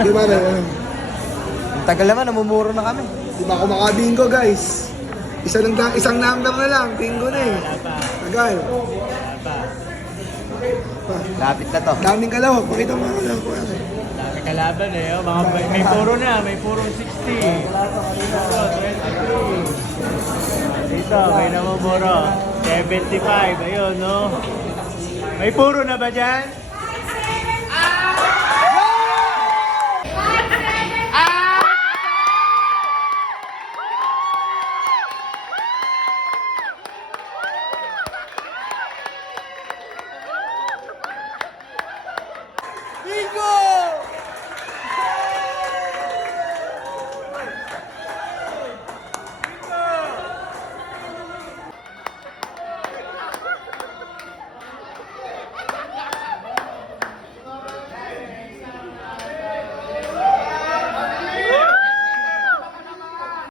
Di ba na? Ang tagal naman, namumuro na kami. Di ba ako makabingo guys? Isang number na lang, bingo na eh. Tagal. Lapit na to. Daming kalawak, pakita mo ako lang. Dami kalaban eh. Oh. Mga, may puro na, may purong 60. Dito, 23. Dito, may namumuro. 75, ayun no. May puro na ba dyan?